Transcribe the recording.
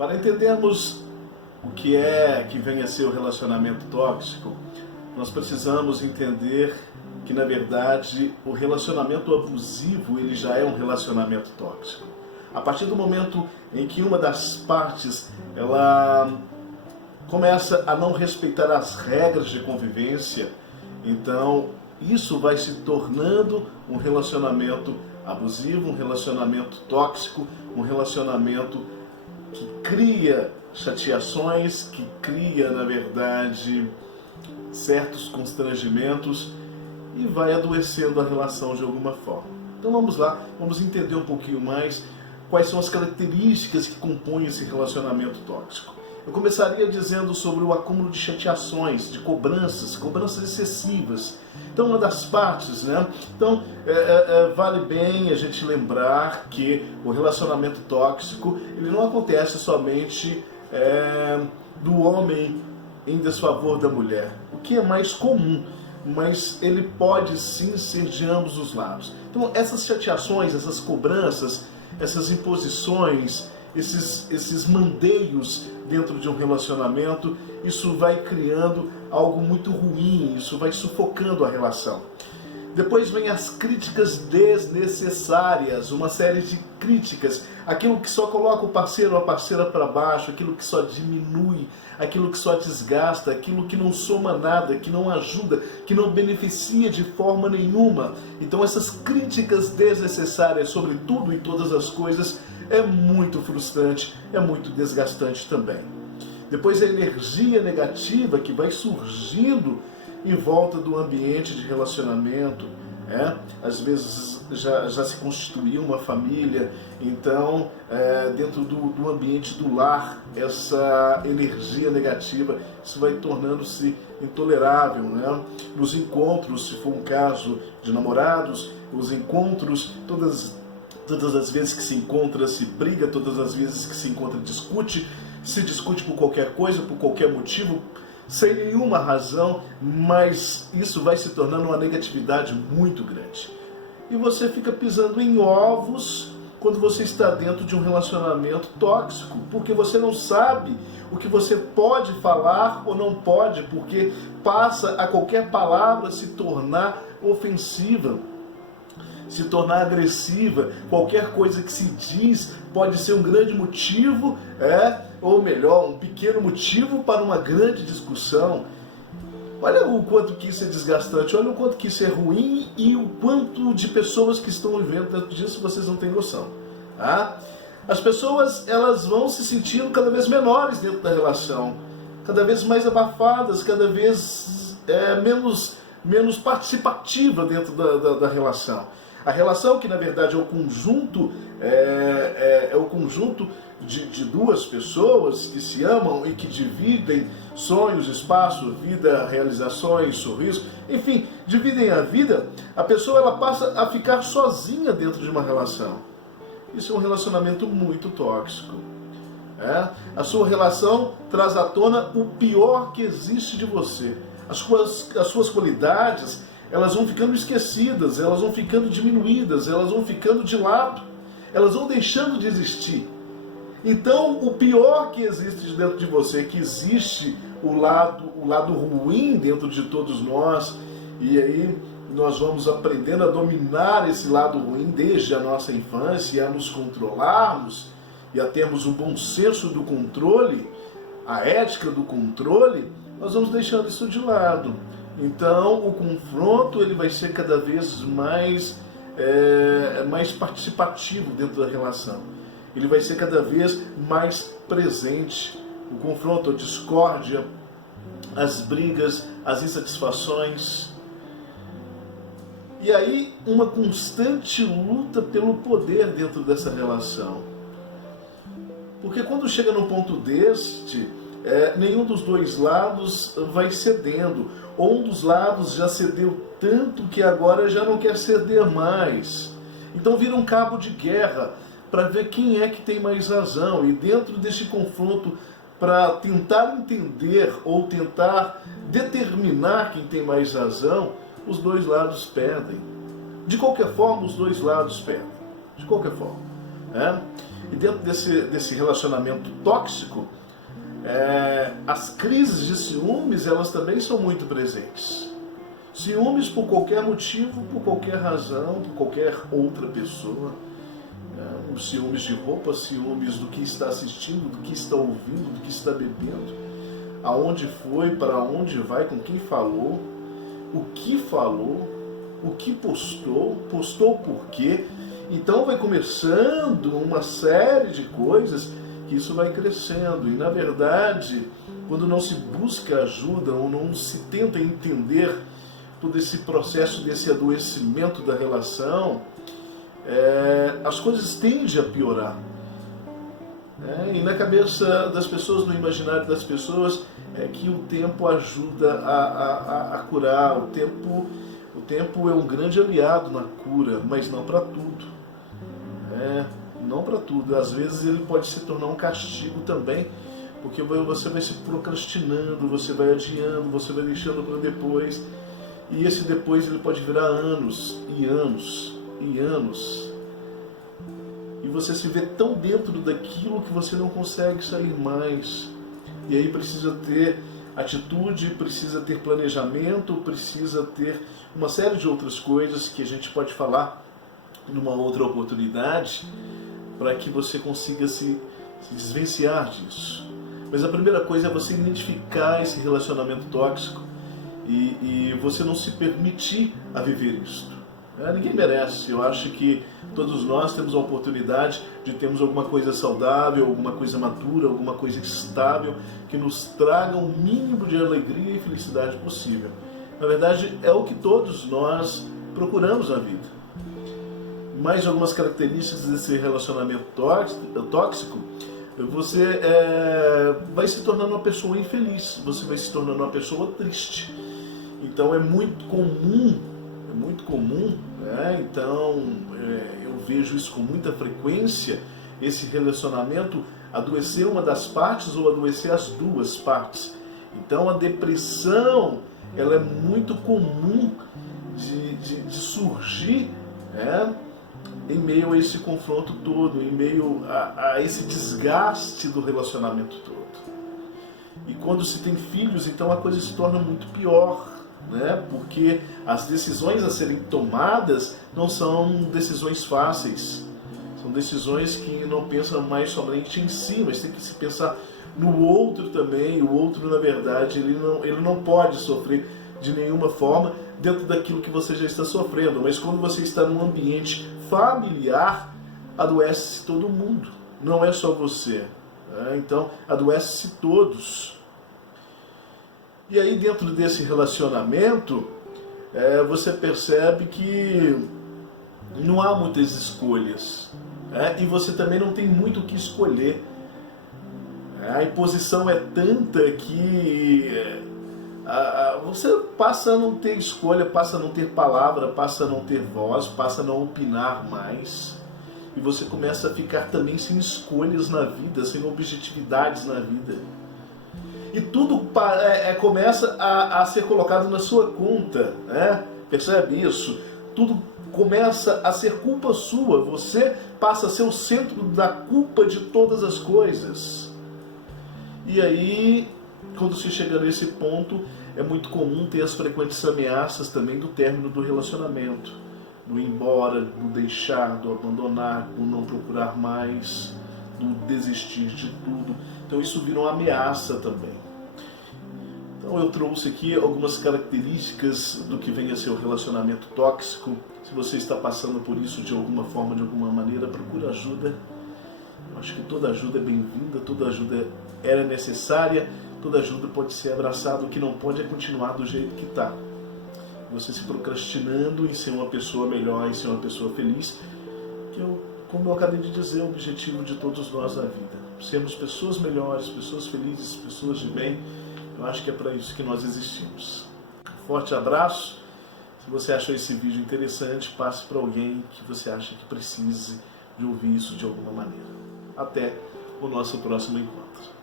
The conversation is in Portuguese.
Para entendermos o que é que vem a ser o relacionamento tóxico, nós precisamos entender que, na verdade, o relacionamento abusivo ele já é um relacionamento tóxico. A partir do momento em que uma das partes ela começa a não respeitar as regras de convivência, então isso vai se tornando um relacionamento abusivo, um relacionamento tóxico, um relacionamento que cria chateações, que cria, na verdade, certos constrangimentos e vai adoecendo a relação de alguma forma. Então vamos lá, vamos entender um pouquinho mais quais são as características que compõem esse relacionamento tóxico. Eu começaria dizendo sobre o acúmulo de chateações, de cobranças excessivas. Então, uma das partes, né? Então, vale bem a gente lembrar que o relacionamento tóxico, ele não acontece somente do homem em desfavor da mulher, o que é mais comum, mas ele pode sim ser de ambos os lados. Então, essas chateações, essas cobranças, essas imposições, esses mandeios dentro de um relacionamento, isso vai criando algo muito ruim, isso vai sufocando a relação. Depois vem as críticas desnecessárias, uma série de críticas, aquilo que só coloca o parceiro ou a parceira para baixo, aquilo que só diminui, aquilo que só desgasta, aquilo que não soma nada, que não ajuda, que não beneficia de forma nenhuma. Então essas críticas desnecessárias sobre tudo e todas as coisas é muito frustrante, é muito desgastante também. Depois a energia negativa que vai surgindo em volta do ambiente de relacionamento, às vezes já se constituiu uma família, então dentro do ambiente do lar, essa energia negativa, isso vai tornando-se intolerável, né? Nos encontros, se for um caso de namorados, os encontros, todas as vezes que se encontra, se briga, todas as vezes que se encontra, se discute por qualquer coisa, por qualquer motivo, sem nenhuma razão, mas isso vai se tornando uma negatividade muito grande. E você fica pisando em ovos quando você está dentro de um relacionamento tóxico, porque você não sabe o que você pode falar ou não pode, porque passa a qualquer palavra se tornar ofensiva, se tornar agressiva. Qualquer coisa que se diz pode ser um grande motivo, ou melhor, um pequeno motivo para uma grande discussão. Olha o quanto que isso é desgastante, olha o quanto que isso é ruim e o quanto de pessoas que estão vivendo dentro disso vocês não têm noção. Tá? As pessoas elas vão se sentindo cada vez menores dentro da relação, cada vez mais abafadas, cada vez menos participativa dentro da relação. A relação que na verdade é o conjunto, de duas pessoas que se amam e que dividem sonhos, espaço, vida, realizações, sorriso, enfim, dividem a vida. A pessoa ela passa a ficar sozinha dentro de uma relação. Isso é um relacionamento muito tóxico. A sua relação traz à tona o pior que existe de você. As suas qualidades, elas vão ficando esquecidas, elas vão ficando diminuídas, elas vão ficando de lado, elas vão deixando de existir. Então, o pior que existe dentro de você, que existe o lado ruim dentro de todos nós, e aí nós vamos aprendendo a dominar esse lado ruim desde a nossa infância, a nos controlarmos e a termos um bom senso do controle, a ética do controle, nós vamos deixando isso de lado. Então, o confronto ele vai ser cada vez mais participativo dentro da relação. Ele vai ser cada vez mais presente. O confronto, a discórdia, as brigas, as insatisfações. E aí, uma constante luta pelo poder dentro dessa relação. Porque quando chega num ponto deste, nenhum dos dois lados vai cedendo. Ou um dos lados já cedeu tanto que agora já não quer ceder mais. Então vira um cabo de guerra para ver quem é que tem mais razão. E dentro desse confronto, para tentar entender ou tentar determinar quem tem mais razão, os dois lados perdem. De qualquer forma, os dois lados perdem. De qualquer forma. né? E dentro desse relacionamento tóxico, as crises de ciúmes, elas também são muito presentes. Ciúmes por qualquer motivo, por qualquer razão, por qualquer outra pessoa. Ciúmes de roupa, ciúmes do que está assistindo, do que está ouvindo, do que está bebendo, aonde foi, para onde vai, com quem falou, o que postou por quê. Então vai começando uma série de coisas que isso vai crescendo. E na verdade, quando não se busca ajuda ou não se tenta entender todo esse processo desse adoecimento da relação, as coisas tendem a piorar. E na cabeça das pessoas, no imaginário das pessoas, é que o tempo ajuda a curar. O tempo é um grande aliado na cura, mas não para tudo. Não para tudo. Às vezes ele pode se tornar um castigo também, porque você vai se procrastinando, você vai adiando, você vai deixando para depois. E esse depois ele pode virar anos e anos e anos. E você se vê tão dentro daquilo que você não consegue sair mais. E aí precisa ter atitude, precisa ter planejamento, precisa ter uma série de outras coisas que a gente pode falar numa outra oportunidade, para que você consiga se desvencilhar disso. Mas a primeira coisa é você identificar esse relacionamento tóxico e você não se permitir a viver isso. Ninguém merece. Eu acho que todos nós temos a oportunidade de termos alguma coisa saudável, alguma coisa madura, alguma coisa estável, que nos traga o mínimo de alegria e felicidade possível. Na verdade, é o que todos nós procuramos na vida. Mais algumas características desse relacionamento tóxico: você vai se tornando uma pessoa infeliz, você vai se tornando uma pessoa triste. Então é muito comum, então eu vejo isso com muita frequência, esse relacionamento adoecer uma das partes ou adoecer as duas partes. Então a depressão, ela é muito comum de surgir, em meio a esse confronto todo, em meio a esse desgaste do relacionamento todo. E quando se tem filhos, então a coisa se torna muito pior, porque as decisões a serem tomadas não são decisões fáceis. São decisões que não pensam mais somente em si, mas tem que se pensar no outro também. O outro, na verdade, ele não pode sofrer de nenhuma forma dentro daquilo que você já está sofrendo. Mas quando você está num ambiente familiar, adoece todo mundo, não é só você. Então, adoece todos. E aí, dentro desse relacionamento, você percebe que não há muitas escolhas. E você também não tem muito o que escolher. A imposição é tanta que você passa a não ter escolha, passa a não ter palavra, passa a não ter voz, passa a não opinar mais. E você começa a ficar também sem escolhas na vida, sem objetividades na vida. E tudo começa a ser colocado na sua conta, Percebe isso? Tudo começa a ser culpa sua. Você passa a ser o centro da culpa de todas as coisas. E aí, quando se chega nesse ponto, é muito comum ter as frequentes ameaças também do término do relacionamento, do ir embora, do deixar, do abandonar, do não procurar mais, do desistir de tudo. Então isso vira uma ameaça também. Então eu trouxe aqui algumas características do que vem a ser o relacionamento tóxico. Se você está passando por isso de alguma forma, de alguma maneira, procure ajuda. Eu acho que toda ajuda é bem-vinda, toda ajuda é necessária, toda ajuda pode ser abraçada. O que não pode é continuar do jeito que está. Você se procrastinando em ser uma pessoa melhor, em ser uma pessoa feliz, como eu acabei de dizer, é o objetivo de todos nós na vida. Sermos pessoas melhores, pessoas felizes, pessoas de bem. Eu acho que é para isso que nós existimos. Forte abraço. Se você achou esse vídeo interessante, passe para alguém que você acha que precise de ouvir isso de alguma maneira. Até o nosso próximo encontro.